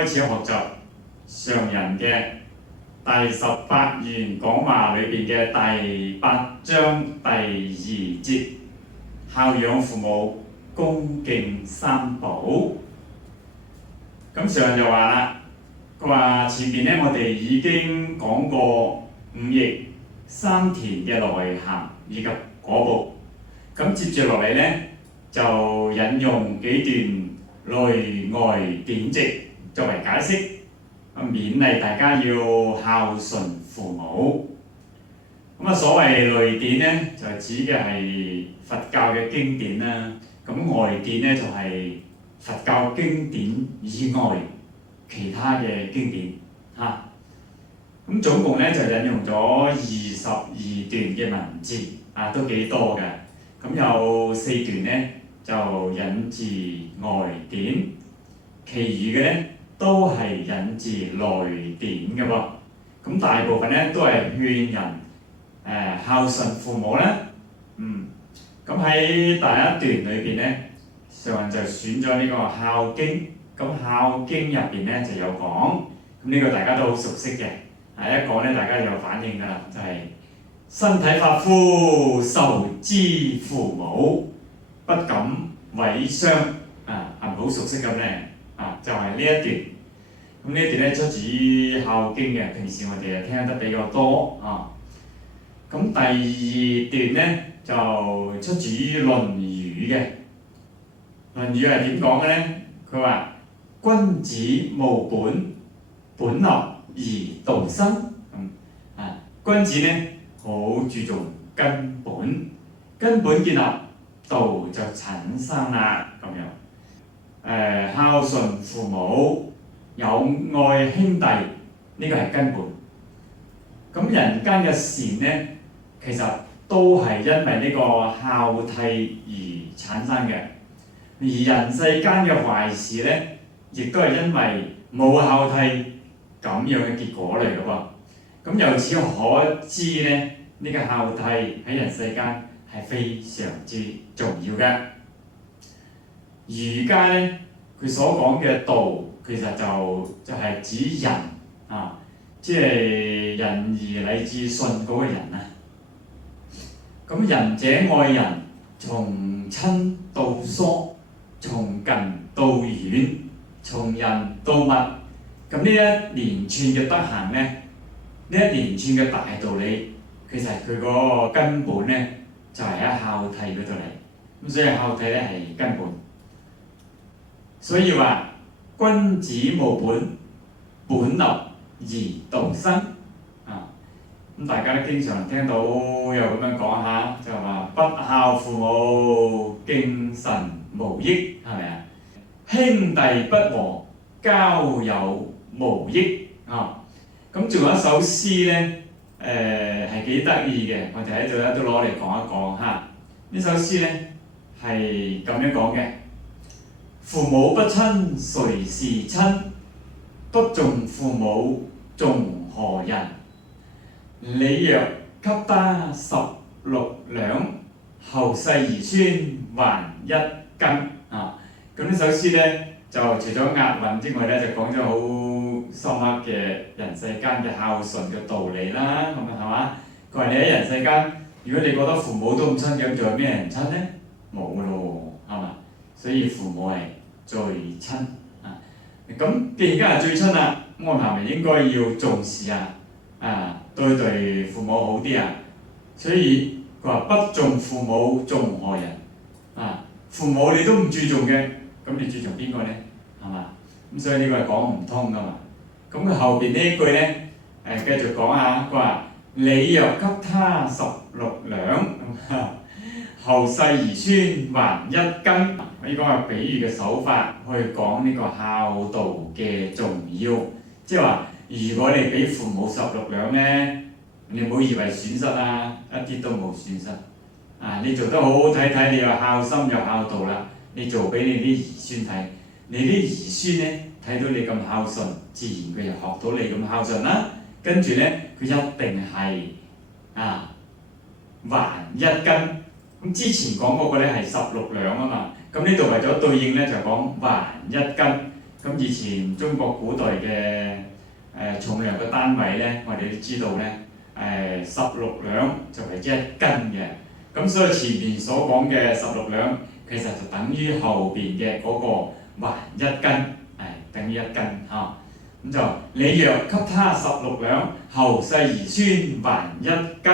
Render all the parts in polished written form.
開始學習上人嘅第18願講話裏邊嘅第8章第2節，孝養父母，恭敬三寶。咁上人就話啦，佢話前邊咧我哋已經講過5譯3田嘅內涵以及果報，咁接住落嚟咧就引用幾段內外典籍作為解釋，勉勵大家要孝順父母。咁所謂內典咧，就指嘅係佛教嘅經典啦。咁外典咧就係佛教經典以外其他嘅經典嚇。咁總共咧就引用咗22段嘅文字，都幾多嘅。咁有4段咧就引自外典，其餘嘅咧都係引自內典嘅喎。咁大部分咧都係勸人孝順父母啦。咁喺第一段裏邊咧，上人就選咗呢個《孝經》。咁《孝經》入邊咧就有講，咁呢個大家都好熟悉嘅。一講咧大家就有反應㗎啦，就係、身體髮膚受之父母，不敢毀傷。係咪好熟悉咁咧？就係呢一段。咁呢一段咧出自於《孝經》嘅，平時我哋聽得比較多啊。咁第2段咧就出自於《論語》嘅。《論語》係點講嘅咧？佢話：君子務本，本立而道生。君子咧好注重根本，根本建立，道就產生啦。咁樣孝順父母，有愛兄弟，呢個係根本。咁人間嘅善咧，其實都係因為呢個孝悌而產生嘅。而人世間嘅壞事咧，亦都係因為冇孝悌咁樣嘅結果嚟嘅噃。咁由此可知咧，呢個孝悌喺人世間係非常之重要嘅。儒家咧，佢所講嘅道，其實就係指仁即係仁義禮智信嗰個仁啊。咁仁者愛人，從親到疏，從近到遠，從仁到密。咁呢一連串嘅德行咧，呢一連串嘅大道理，其實佢嗰個根本咧就係喺孝悌嗰度嚟。咁所以孝悌咧係根本。所以話君子務本，本立而道生。咁大家都經常聽到有咁樣講下，就話不孝父母，敬神無益，係咪啊？兄弟不和，交友無益。咁仲有一首詩咧，係幾得意嘅，我哋喺度咧都攞嚟講一講嚇。呢首詩咧係咁樣講嘅：父母不親，誰是親？不重父母，重何人？你若給他16兩，後世兒孫還一斤。咁呢首詩咧就除咗押韻之外咧，就講咗好深刻嘅人世間嘅孝順嘅道理啦。咁係嘛？佢話你喺人世間，如果你覺得父母都唔親嘅，仲有咩人親咧？冇咯，係嘛？所以父母係最親。咁既然係最親啦，咁我係咪應該要重視對父母好啲啊？所以佢話不重父母，重何人？父母你都唔注重嘅，咁你注重邊個咧？係嘛？咁所以呢個係講唔通噶嘛。咁佢後邊呢一句咧，繼續講下，佢話你若給他16兩，後世兒孫還一斤。呢個係比喻嘅手法去講呢個孝道嘅重要，即係話如果你俾父母16兩咧，你唔好以為損失啊，一啲都冇損失。你做得好好睇，你又孝心又孝道啦，你做俾你啲兒孫睇，你啲兒孫咧睇到你咁孝順，自然佢又學到你咁孝順啦。跟住咧，佢一定係還一斤。咁之前講嗰個咧係16兩啊嘛，咁呢度為咗對應咧就講還一斤。咁以前中國古代嘅重量嘅單位咧，我哋都知道咧，16兩就係1斤嘅。咁所以前面所講嘅16兩，其實就等於後邊嘅嗰個還1斤，等於1斤嚇。咁就你若給他16兩，後世兒孫還1斤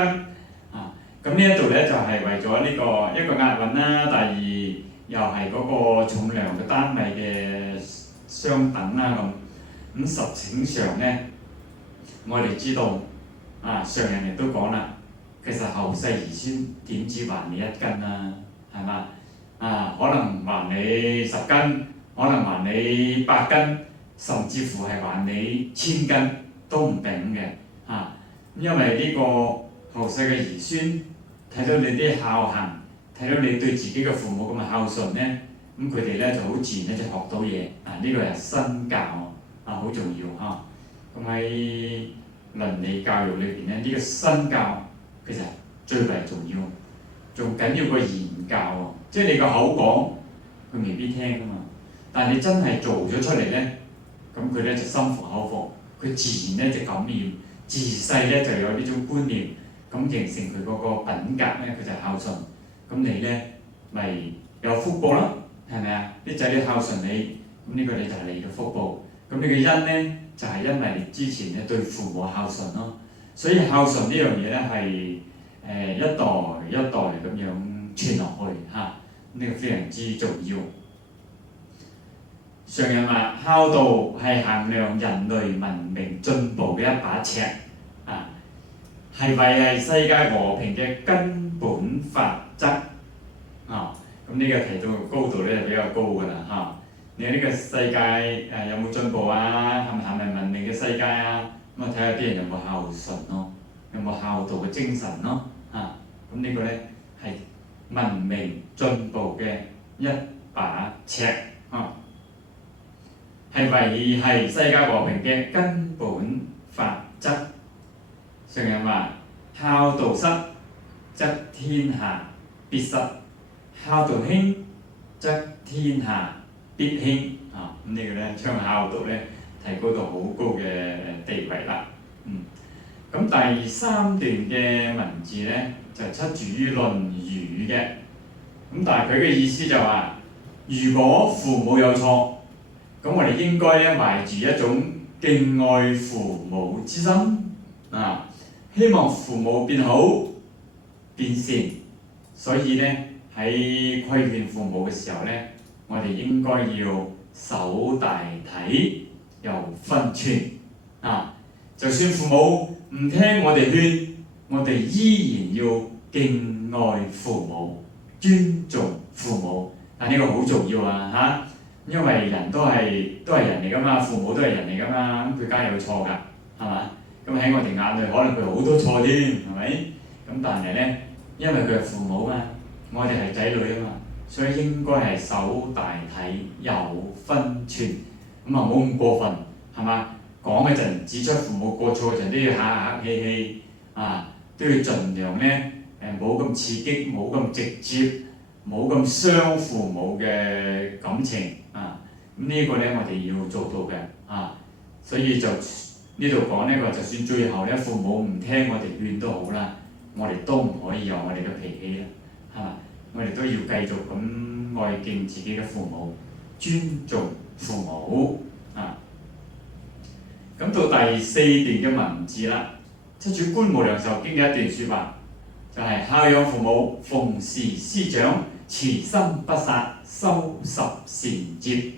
啊。咁呢一度咧就係為咗呢個一個押韻啦，第二又係嗰個重量嘅單位嘅相等啦咁。咁實情上咧，我哋知道上人亦都講啦，其實後世兒孫點止還你1斤啊，係嘛？可能還你10斤，可能還你100斤。甚至乎係還你1000斤都唔定嘅因為呢個後世嘅兒孫睇到你啲孝行，睇到你對自己嘅父母咁嘅孝順咧，咁佢哋咧就好自然咧就學到嘢呢個係身教好重要嚇。咁喺倫理教育裏邊咧，呢個身教其實最為重要，仲緊要過言教喎。即係你個口講，佢未必聽噶嘛，但係你真係做咗出嚟咧。咁佢咧就心服口服，佢自然咧就感染，自細咧就有呢種觀念，咁形成佢嗰個品格咧，佢就孝順。咁你咧咪有福報啦，係咪啊？啲仔女孝順你，咁呢個你就係你嘅福報。咁你嘅因咧就係因為你之前咧對父母孝順咯，所以孝順呢樣嘢咧係一代一代咁樣傳落去呢個非常之重要。上人話孝道係衡量人類文明進步嘅一把尺係維係世界和平嘅根本法則咁呢個提到高度咧就比較高㗎啦你呢個世界有冇進步啊？係咪文明嘅世界啊？咁睇下啲人有冇孝順咯，有冇孝道嘅精神咯咁呢個咧係文明進步嘅一把尺係維係世界和平嘅根本法則。上人話：孝道失，則天下必失；孝道興，則天下必興。咁呢個咧將孝道咧提高到好高嘅地位啦。咁第3段嘅文字咧就出自於《論語》嘅。咁但係佢嘅意思就話：如果父母有錯，咁我哋應該咧懷住一種敬愛父母之心希望父母變好變善。所以咧喺規勸父母嘅時候咧，我哋應該要守大體又分寸就算父母唔聽我哋勸，我哋依然要敬愛父母，尊重父母。但呢個好重要因為人都係人嚟㗎嘛，父母都係人嚟㗎嘛，咁佢梗係有錯㗎，係嘛？咁喺我哋眼裏可能佢好多錯添，係咪？咁但係咧，因為佢係父母嘛，我哋係仔女啊嘛，所以應該係守大體有分寸，咁冇咁過分，係嘛？講嗰陣指出父母過錯嗰陣都要客客氣氣都要盡量咧冇咁刺激，冇咁直接，冇咁傷父母嘅感情咁呢個咧我哋要做到嘅所以就呢度講呢個，就算最後咧父母唔聽我哋勸都好啦，我哋都唔可以有我哋嘅脾氣啦我哋都要繼續咁愛敬自己嘅父母，尊重父母咁到第4段嘅文字啦，出自《觀無量壽經》嘅一段説話，就係孝養父母，奉事師長，慈心不殺，修十善業。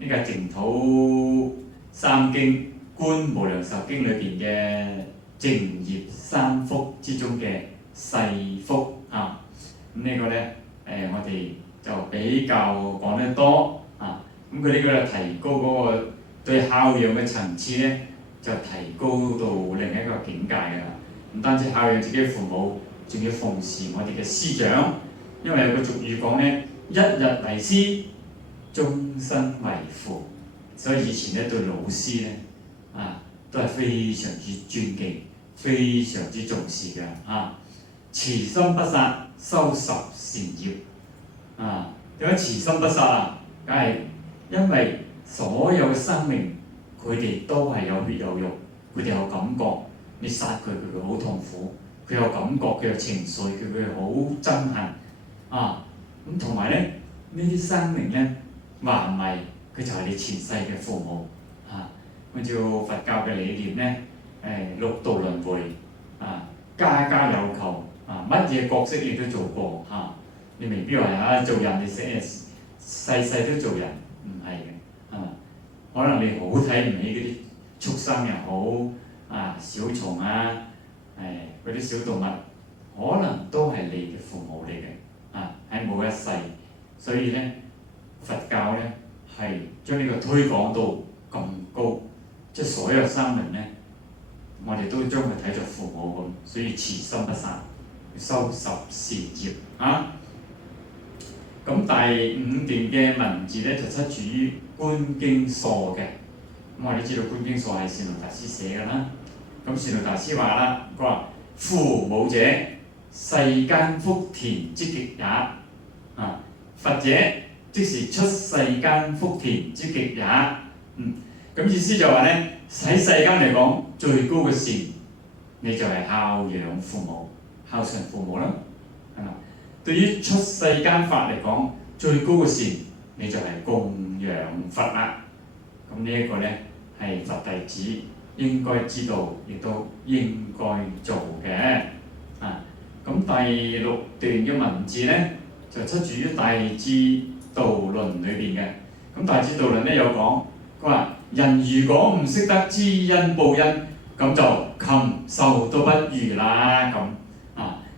呢個係淨土三經《觀無量壽經》裏邊嘅淨業三福之中嘅細福咁呢個咧我哋就比較講得多咁佢呢個咧提高嗰個對孝養嘅層次咧，就提高到另一個境界㗎啦。唔單止孝養自己父母，仲要奉事我哋嘅師長。因為有個俗語講咧，一日為師，終身為父。所以以前咧對老師咧都係非常之尊敬、非常之重視嘅慈心不殺，修十善業點解慈心不殺梗係因為所有嘅生命佢哋都係有血有肉，佢哋有感覺，你殺佢，佢會好痛苦，佢有感覺，佢有情緒，佢會好憎恨啊！咁同埋咧，呢啲生命咧話唔係佢就係你前世嘅父母啊！按照佛教嘅理念咧，六道輪迴啊，家家有求啊，乜嘢角色你都做過啊！你未必話做人你世世都做人，唔係嘅，係嘛？可能你好睇唔起嗰啲畜生又好啊，小蟲啊，嗰啲小動物，可能都係你嘅父母嚟嘅啊！喺某一世，所以咧佛教咧係將呢個推廣到咁高，即係所有生命咧，我哋都將佢睇作父母咁，所以慈心不殺，修十善業啊！咁第五段嘅文字咧就出自於《觀經疏》嘅。咁我哋知道《觀經疏》係善導大師寫㗎啦。咁善導大師話啦，佢話父母者，世間福田之極也。啊，佛者即是出世間福田之極也。咁意思就話咧，喺世間嚟講，最高嘅善，你就係孝養父母、孝順父母啦，係嘛？對於出世間法嚟講，最高嘅善，你就係供養佛啦。咁呢一個咧係佛弟子應該知道，亦都應該做嘅。啊，咁第六段嘅文字咧就出自於《大智度論》裏邊嘅。咁《大智度論》咧有講，佢話人如果唔識得知恩報恩，咁就禽獸都不如啦。咁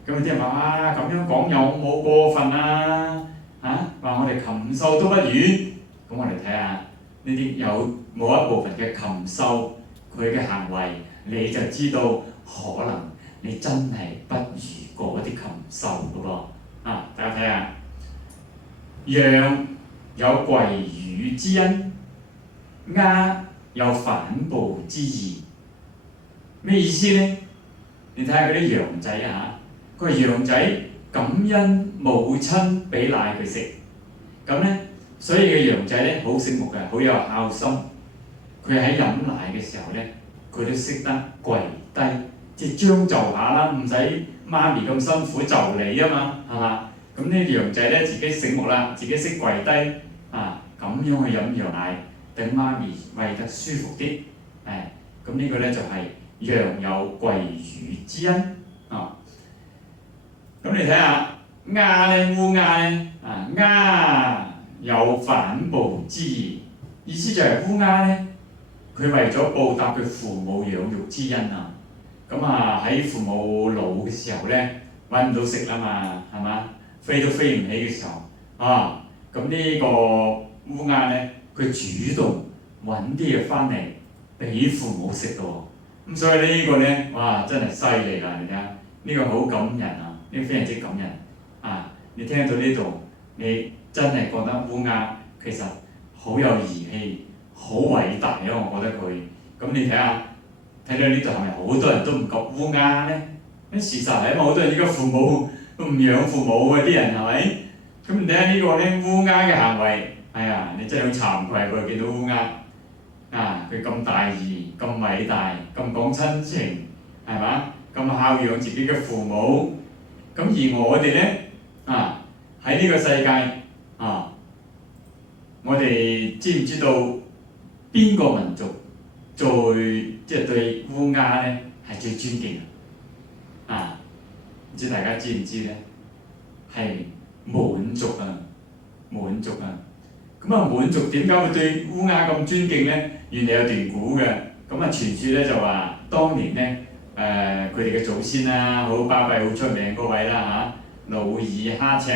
有啲人話啊，咁樣講有冇過分啊？話我哋禽獸都不如，咁我哋睇下呢啲有某一部分嘅禽獸，佢嘅行為你就知道，可能你真係不如嗰啲禽獸㗎噃。大家睇下，羊有饋予之恩，鴉有反哺之義。咩意思呢？你睇下嗰啲羊仔啊，個羊仔感恩母親俾奶佢食，咁咧，所以個羊仔咧好醒目嘅，好有孝心。佢喺飲奶嘅時候咧，佢都識得跪低，即係將就下啦，唔使媽咪咁辛苦就你啊嘛，係嘛？咁呢羊仔咧自己醒目啦，自己識跪低咁樣去飲羊奶，等媽咪餵得舒服啲。咁呢個咧就係羊有饋予之恩啊！咁你睇下鴉咧，烏鴉咧鴉有反哺之義，意思就係烏鴉咧，佢為咗報答佢父母養育之恩啊，咁喺父母老嘅時候咧揾唔到食啦嘛，係嘛？飛都飛唔起嘅時候咁呢個烏鴉咧，佢主動揾啲嘢翻嚟俾父母食嘅喎，咁所以呢個咧，哇真係犀利啦！你睇下呢個好感人啊！呢個非常之感人你聽到呢度，你真係覺得烏鴉其實好有義氣，好偉大我覺得佢。咁你睇下，睇到呢度係咪好多人都唔覺烏鴉咧？事實係因為好多人依家父母都唔養父母啲人係咪？咁你睇下呢個咧烏鴉嘅行為，你真係好慚愧喎！見到烏鴉佢咁大義、咁偉大、咁講親情，係嘛？咁孝養自己嘅父母。咁而我哋咧喺呢個世界我哋知唔知道邊個民族即係對烏鴉咧係最尊敬唔知大家知唔知咧？係滿族滿族咁滿族點解會對烏鴉咁尊敬咧？原來有段古嘅，傳說咧就話當年咧佢哋嘅祖先啦，好巴閉、好出名嗰位啦努爾哈赤。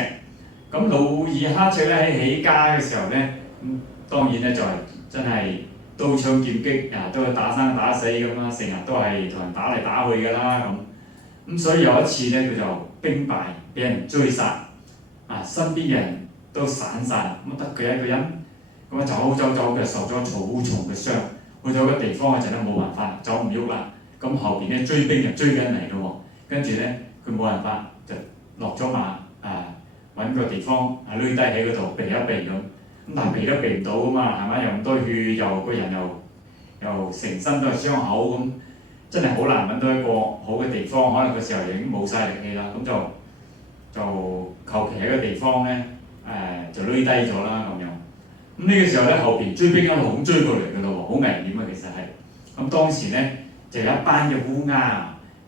咁努爾哈赤咧喺起家嘅時候咧，當然咧就係真係刀槍劍戟都係打生打死咁啦，成日都係同人打嚟打去㗎啦咁所以有一次咧，佢就兵敗，俾人追殺身邊嘅人都散晒，得佢一個人咁走佢受咗草蟲嘅傷，去到一個地方就咧冇辦法走唔喐啦。咁後邊咧追兵就追緊嚟咯喎，跟住咧佢冇辦法就落咗馬揾個地方攏低喺嗰度避一避咁。但係避都避唔到啊嘛，係咪？又咁多血，又個人又成身都係傷口咁，真係好難揾到一個好嘅地方。可能個時候已經冇晒力氣啦，咁就求其喺個地方咧就攣低咗啦咁樣。咁呢個時候咧，後邊追兵一路咁追過嚟㗎咯喎，好危險啊其實係。咁當時咧就有一班嘅烏鴉，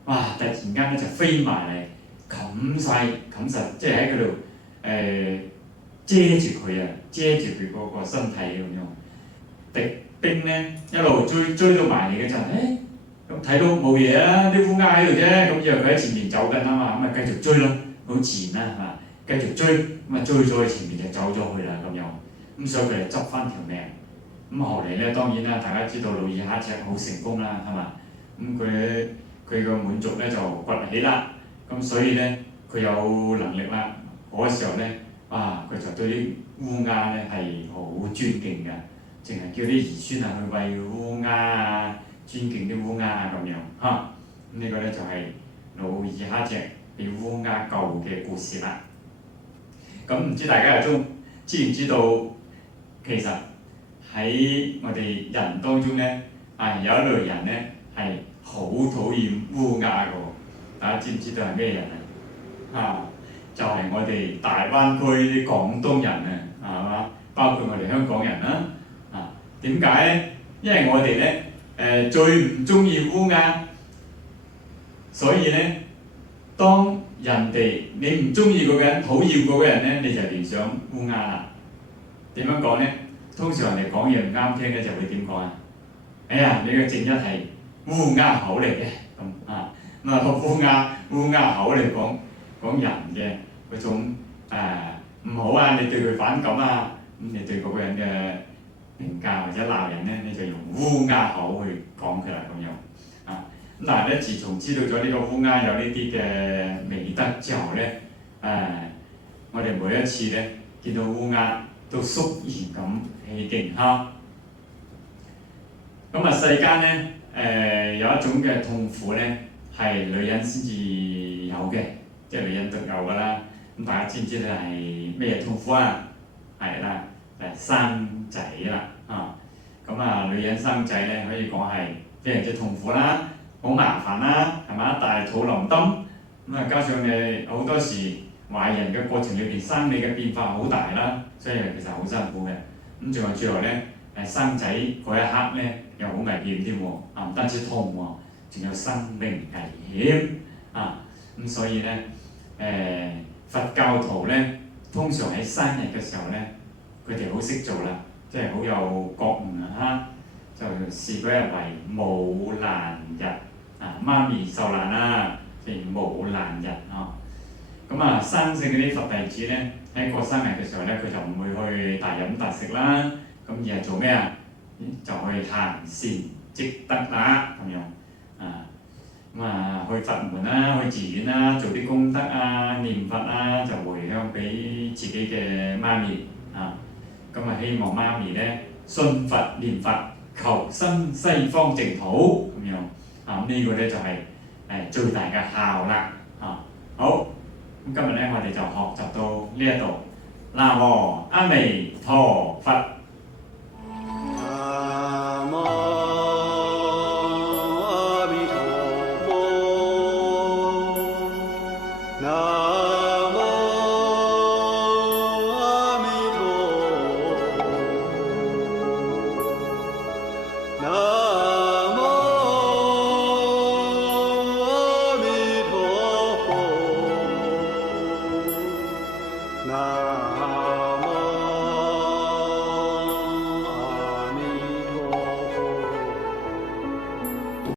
哇！突然間咧就飛埋嚟，冚實，即係喺嗰度遮住佢啊，遮住佢嗰個身體咁樣。敵兵咧一路追到埋嚟嘅陣，咁睇到冇嘢啦，啲烏鴉喺度啫，咁以為佢喺前面走緊啊嘛，咁啊繼續追咯，好自然啦嚇，繼續追，咁啊追咗去前面就走咗去啦咁樣。咁所以佢就執翻條命。咁後嚟咧，當然啦，大家知道努爾哈赤好成功啦，係嘛？咁佢個滿族咧就崛起啦。咁所以咧，佢有能力啦。嗰個時候咧，佢就對啲烏鴉咧係好尊敬㗎，淨係叫啲兒孫啊去餵烏鴉啊，尊敬啲烏鴉啊咁樣嚇。咁呢個咧就係努爾哈赤俾烏鴉救嘅故事啦。咁唔知大家知唔知道？其實喺我哋人當中咧，有一類人咧係好討厭烏鴉嘅喎。大家知唔知道係咩人啊？就係我哋大灣區啲廣東人啊，係嘛？包括我哋香港人啦。點解咧？因為我哋咧最唔中意烏鴉，所以咧當人哋你唔中意嗰個人、討厭嗰個人咧，你就聯想烏鴉啦。點樣講咧？通常人哋講嘢唔啱聽咧，就會點講啊？哎呀，你個正一係烏鴉口嚟嘅咁啊！咁啊，烏鴉口嚟講人嘅嗰種唔好啊，你對佢反感啊，咁你對嗰個人嘅評價或者鬧人咧，你就用烏鴉口去講佢啦咁樣啊。咁但係咧，自從知道咗呢個烏鴉有呢啲嘅美德之後咧，我哋每一次咧見到烏鴉都肅然咁起敬嚇。咁啊，世間咧有一種嘅痛苦咧，係女人先至有嘅，即係女人獨有㗎啦。咁大家知唔知道係咩痛苦啊？係啦，生仔啦咁女人生仔咧可以講係非常之痛苦啦，好麻煩啦，係嘛？大肚臨登咁加上你好多時懷孕嘅過程裏邊，生理嘅變化好大啦，所以其實好辛苦嘅。咁仲有最後咧生仔嗰一刻咧又好危險添喎，唔單止痛喎，仲有生命危險咁所以咧佛教徒咧通常喺生日嘅時候咧，佢哋好識做啦，即係好有覺悟就視嗰日為母難日媽咪受難啦，即係母難日咁生性嗰啲佛弟子咧喺過生日嘅時候咧，佢就唔會去大飲大食啦，咁而係做咩啊？就去行善積德啦咁樣去佛門啦，去寺院啦，做啲功德念佛就回向俾自己嘅媽咪希望媽咪咧信佛念佛，求生西方淨土咁樣呢個咧就係最大嘅孝啦好，咁今日咧我哋就學習到呢一度。南無阿彌陀佛。